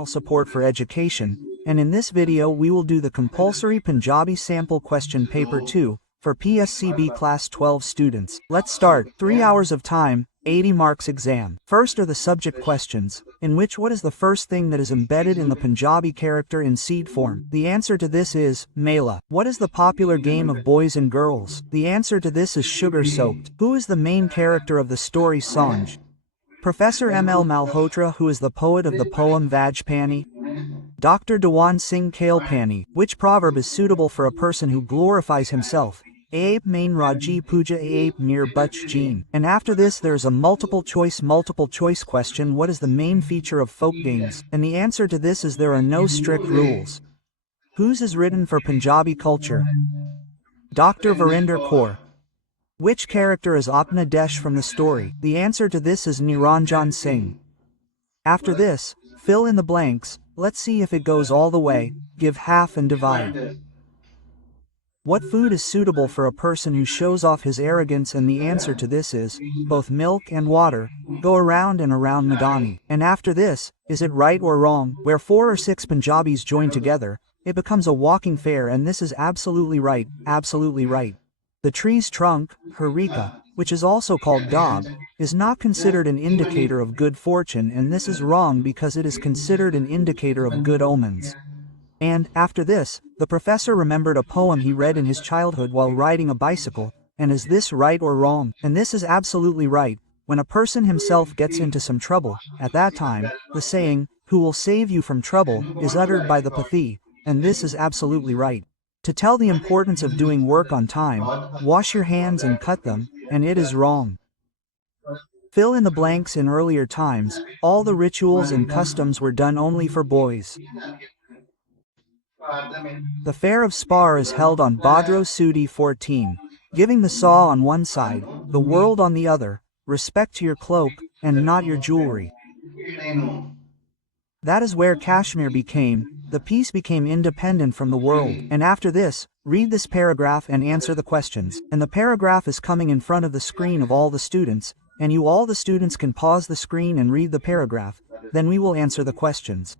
channel support for education, and in this video we will do the compulsory Punjabi sample question paper 2 for PSCB class 12 students. Let's start. 3 hours of time, 80 marks exam. First are the subject questions, in which what is the first thing that is embedded in the Punjabi character in seed form? The answer to this is Mela. What is the popular game of boys and girls? The answer to this is sugar soaked. Who is the main character of the story Sanj? Professor M.L. Malhotra, who is the poet of the poem Vajpani. Dr. Dewan Singh Kailpani. Which proverb is suitable for a person who glorifies himself? Ape main Raji Puja Ape Mir Bach Jeen. And after this there's a multiple choice question. What is the main feature of folk games? And the answer to this is there are no strict rules. Whose is written for Punjabi culture? Dr. Virender Kaur. Which character is Apna Desh from the story? The answer to this is Niranjan Singh. After this, fill in the blanks. Let's see if it goes all the way. Give half and divide. What food is suitable for a person who shows off his arrogance? And the answer to this is both milk and water go around and around Madani. And after this, is it right or wrong? Where 4 or 6 Punjabis join together, it becomes a walking fair, and this is absolutely right, absolutely right. The tree's trunk, harika, which is also called dab, is not considered an indicator of good fortune, and this is wrong because it is considered an indicator of good omens. And, after this, the professor remembered a poem he read in his childhood while riding a bicycle, and is this right or wrong? And this is absolutely right. When a person himself gets into some trouble, at that time, the saying, "Who will save you from trouble," is uttered by the Pathi, and this is absolutely right. To tell the importance of doing work on time, wash your hands and cut them, and it is wrong. Fill in the blanks. In earlier times, all the rituals and customs were done only for boys. The fair of Spar is held on Bhadro Sudi 14, giving the saw on one side, the world on the other, respect to your cloak, and not your jewelry. That is where Kashmir became, the piece became independent from the world. And after this, read this paragraph and answer the questions. And the paragraph is coming in front of the screen of all the students, and all the students can pause the screen and read the paragraph, then we will answer the questions.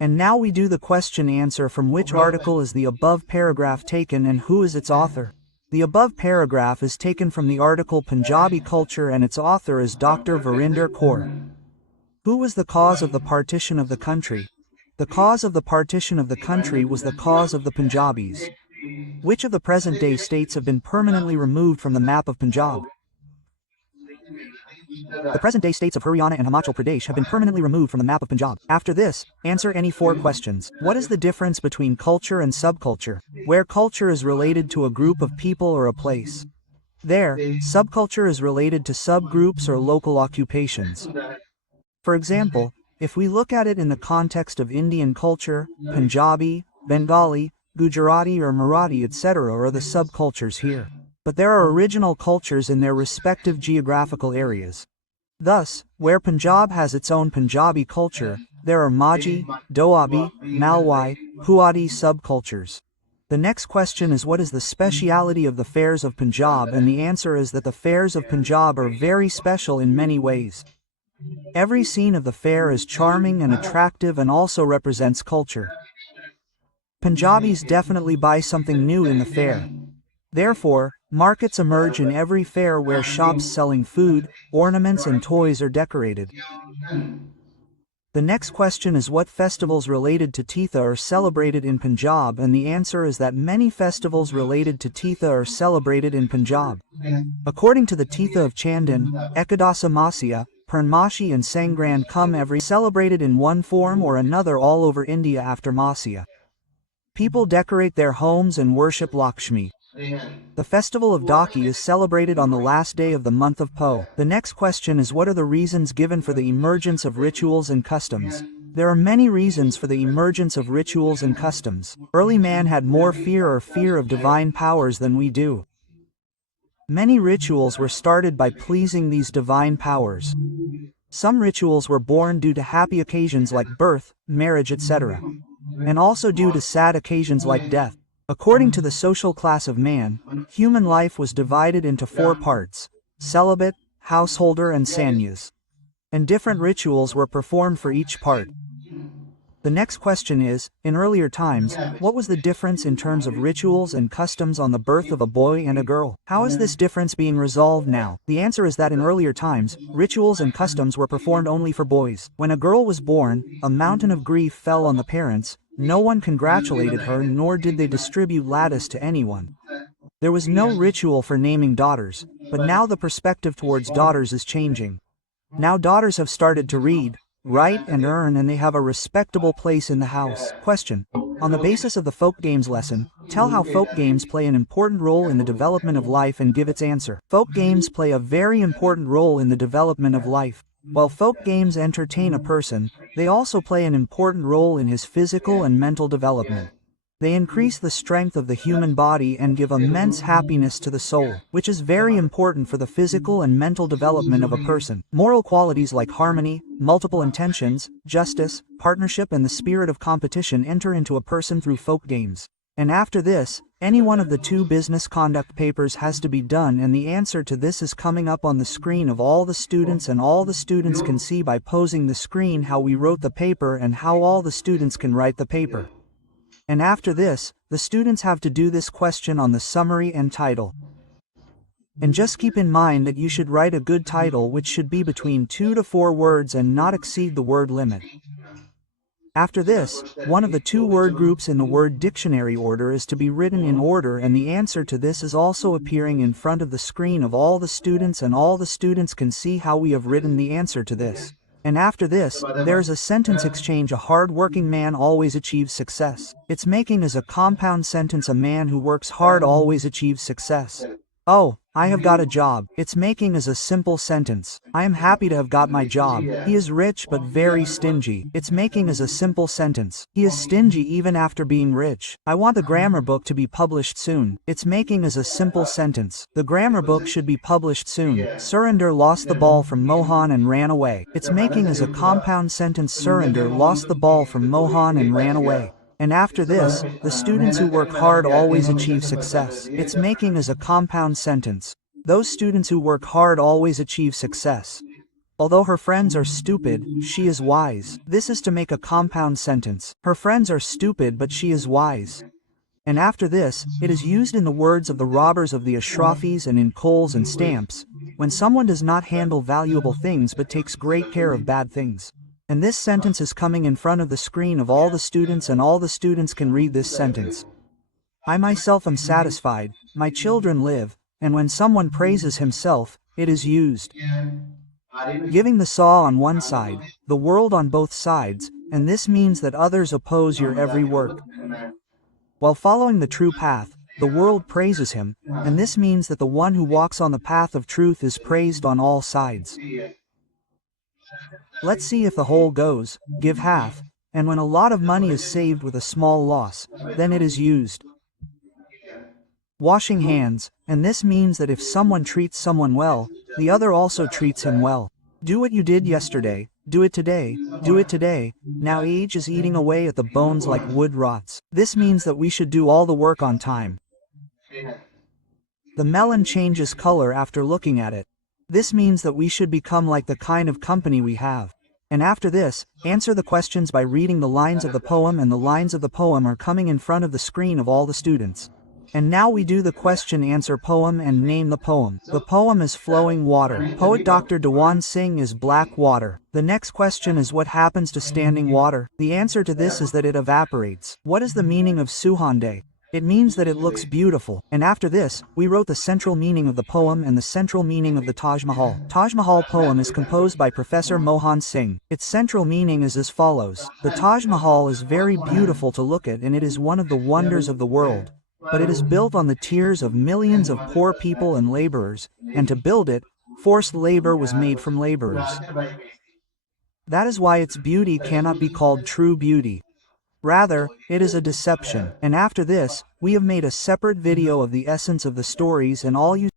And now we do the question answer. From which article is the above paragraph taken and who is its author? The above paragraph is taken from the article Punjabi Culture and its author is Dr. Virender Kaur. Who was the cause of the partition of the country? The cause of the partition of the country was the cause of the Punjabis. Which of the present-day states have been permanently removed from the map of Punjab? The present-day states of Haryana and Himachal Pradesh have been permanently removed from the map of Punjab. After this, answer any 4 questions. What is the difference between culture and subculture? Where culture is related to a group of people or a place, there, subculture is related to subgroups or local occupations. For example, if we look at it in the context of Indian culture, Punjabi, Bengali, Gujarati or Marathi etc. are the subcultures here. But there are original cultures in their respective geographical areas. Thus, where Punjab has its own Punjabi culture, there are Majhi, Doabi, Malwai, Puadi subcultures. The next question is what is the speciality of the fairs of Punjab, and the answer is that the fairs of Punjab are very special in many ways. Every scene of the fair is charming and attractive and also represents culture. Punjabis definitely buy something new in the fair. Therefore, markets emerge in every fair where shops selling food, ornaments and toys are decorated. The next question is what festivals related to Teetha are celebrated in Punjab, and the answer is that many festivals related to Teetha are celebrated in Punjab. According to the Teetha of Chandan, Ekadasa Masya, Purnamashi and Sangran come every celebrated in one form or another all over India after Masya. People decorate their homes and worship Lakshmi. The festival of Daki is celebrated on the last day of the month of Po. The next question is what are the reasons given for the emergence of rituals and customs? There are many reasons for the emergence of rituals and customs. Early man had more fear of divine powers than we do. Many rituals were started by pleasing these divine powers. Some rituals were born due to happy occasions like birth, marriage etc. And also due to sad occasions like death. According to the social class of man, human life was divided into 4 parts: celibate, householder and sannyas. And different rituals were performed for each part. The next question is, in earlier times, what was the difference in terms of rituals and customs on the birth of a boy and a girl? How is this difference being resolved now? The answer is that in earlier times, rituals and customs were performed only for boys. When a girl was born, a mountain of grief fell on the parents. No one congratulated her, nor did they distribute lattice to anyone. There was no ritual for naming daughters, but now the perspective towards daughters is changing. Now daughters have started to read, write and earn, and they have a respectable place in the house. Question. On the basis of the folk games lesson, tell how folk games play an important role in the development of life and give its answer. Folk games play a very important role in the development of life. While folk games entertain a person, they also play an important role in his physical and mental development. They increase the strength of the human body and give immense happiness to the soul, which is very important for the physical and mental development of a person. Moral qualities like harmony, multiple intentions, justice, partnership and the spirit of competition enter into a person through folk games. And after this, any one of the 2 business conduct papers has to be done, and the answer to this is coming up on the screen of all the students, and all the students can see by posing the screen how we wrote the paper and how all the students can write the paper. And after this, the students have to do this question on the summary and title. And just keep in mind that you should write a good title which should be between 2 to 4 words and not exceed the word limit. After this, one of the 2 word groups in the word dictionary order is to be written in order, and the answer to this is also appearing in front of the screen of all the students, and all the students can see how we have written the answer to this. And after this, there is a sentence exchange. A hard-working man always achieves success. Its making is a compound sentence. A man who works hard always achieves success. Oh, I have got a job. Its making is a simple sentence. I am happy to have got my job. He is rich but very stingy. Its making is a simple sentence. He is stingy even after being rich. I want the grammar book to be published soon. Its making is a simple sentence. The grammar book should be published soon. Surinder lost the ball from Mohan and ran away. Its making is a compound sentence. Surinder lost the ball from Mohan and ran away. And after this, the students who work hard always achieve success. Its making is a compound sentence. Those students who work hard always achieve success. Although her friends are stupid, she is wise. This is to make a compound sentence. Her friends are stupid but she is wise. And after this, it is used in the words of the robbers of the Ashrafis and in coals and stamps, when someone does not handle valuable things but takes great care of bad things. And this sentence is coming in front of the screen of all the students, and all the students can read this sentence. I myself am satisfied, my children live, and when someone praises himself, it is used. Giving the saw on one side, the world on both sides, and this means that others oppose your every work. While following the true path, the world praises him, and this means that the one who walks on the path of truth is praised on all sides. Let's see if the whole goes, give half, and when a lot of money is saved with a small loss, then it is used. Washing hands, and this means that if someone treats someone well, the other also treats him well. Do what you did yesterday, do it today, do it today. Now age is eating away at the bones like wood rots. This means that we should do all the work on time. The melon changes color after looking at it. This means that we should become like the kind of company we have. And after this, answer the questions by reading the lines of the poem, and the lines of the poem are coming in front of the screen of all the students. And now we do the question answer poem and name the poem. The poem is Flowing Water. Poet Dr. Dewan Singh is Black Water. The next question is what happens to standing water? The answer to this is that it evaporates. What is the meaning of Suhande? It means that it looks beautiful. And after this, we wrote the central meaning of the poem and the central meaning of the Taj Mahal. Taj Mahal poem is composed by Professor Mohan Singh. Its central meaning is as follows. The Taj Mahal is very beautiful to look at, and it is one of the wonders of the world. But it is built on the tears of millions of poor people and laborers, and to build it, forced labor was made from laborers. That is why its beauty cannot be called true beauty. Rather, it is a deception. And after this, we have made a separate video of the essence of the stories, and all you